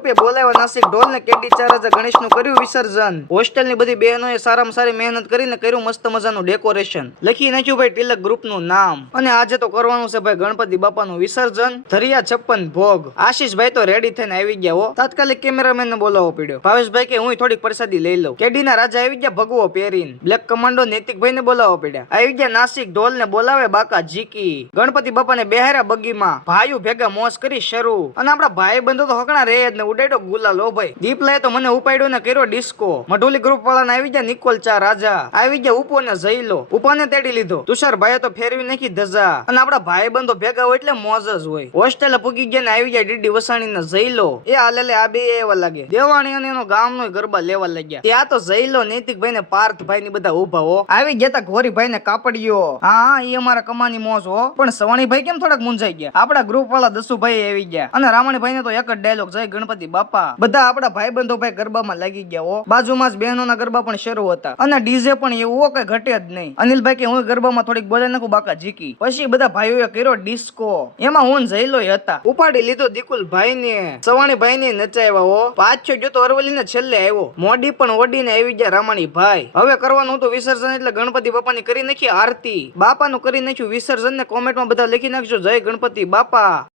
ગ્રુપે બોલાવ્યા નાસિક ઢોલ ને કેડી ચાર હજાર ગણેશનું કર્યું વિસર્જન. હોસ્ટેલની બધી બહેનોએ સારામાં સારી મહેનત કરીને કર્યું મસ્ત મજાનું ડેકોરેશન. લખી નાખ્યું ભાઈ તિલક ગ્રુપનું નામ. અને આજે તો કરવાનું છે ભાઈ ગણપતિ બાપાનું વિસર્જન. ધરિયા છપ્પન ભોગ. આશીષભાઈ તો રેડી થઈને આવી ગયા હો. તાત્કાલિક કેમેરામેન ને બોલાવો પડ્યો. ભાવેશભાઈ કે હું થોડીક પ્રસાદી લઈ લઉં. કેડી ના રાજા આવી ગયા ભગવો પહેરીને. બ્લેક કમાન્ડો નૈતિકભાઈ ને બોલાવવા પડ્યા. આવી ગયા નાસિક ઢોલ ને બોલાવે બાકા જીકી ગણપતિ બાપાને બેહાર્યા બગીમાં. ભાઈઓ ભેગા મોસ કરી શરૂ. અને આપણા ભાઈ બંધો તો હકણા રહે જ ને ઉડાડ્યો ગુલાલ, ઓ ભાઈ. દીપલાએ તો મને ઉપાડ્યો ને કર્યો ડિસ્કો. મઢુલી ગ્રુપ વાળાને આવી ગયા નિકોલ ચા રાજા. આવી ગયા ઉપો ને જઈલો ઉપાને તેડી લીધો. તુષાર ભાઈએ તો ફેરવી નાખી ધજા. અને આપણા ભાઈ બંધો ભેગા હોય એટલે મોજ હોય. હોસ્ટેલ પૂગી ગયા ને આવી ગયા ડીડી વસાણી ને જઈલો એ હાલે આ બે એવા લાગે. દેવાણી અને એનો ગામનો ગરબા લેવા લાગ્યા. ત્યાં તો જઈલો નૈતિકભાઈ ને પાર્થભાઈ ની બધા ઊભા હો. આવી ગયા તા ઘોરીભાઈ ને કાપડિયો હા એ અમારા કમાની મોજ, હો. પણ સવાણીભાઈ કેમ થોડાક મુંજાઈ ગયા? આપણા ગ્રુપ વાળા દસુભાઈ આવી ગયા. અને રામણીભાઈ ને તો એક જ ડાયલોગ જય ગણપતિ બાપા. બધા આપણા ભાઈ બંધો ભાઈ ગરબામાં લાગી ગયા હો. બાજુમાં જ બહેનોના ગરબા પણ શરૂ હતા. અને ડીજે પણ એવું કઈ ઘટે જ નહીં. અનિલભાઈ કે હું ગરબામાં થોડીક બોલાઈ નાખું, બાકા જીકી પછી બધા ભાઈઓએ કર્યો ડિસ્કો. એમાં હું જઈલો હતા. ઉપાડી લીધો દીકુલ ભાઈ ને સવાણી ભાઈ ને નચાવ્યા હો. પાછો જો તો અરવલ્લી ને છેલ્લે આવ્યો. મોડી પણ ઓડીને આવી ગયા રામાણી ભાઈ હવે કરવાનું હતું વિસર્જન એટલે ગણપતિ બાપાની કરી નાખી આરતી. બાપાનું કરી નાખ્યું વિસર્જન ને કોમેન્ટમાં બધા લખી નાખજો. જય ગણપતિ બાપા.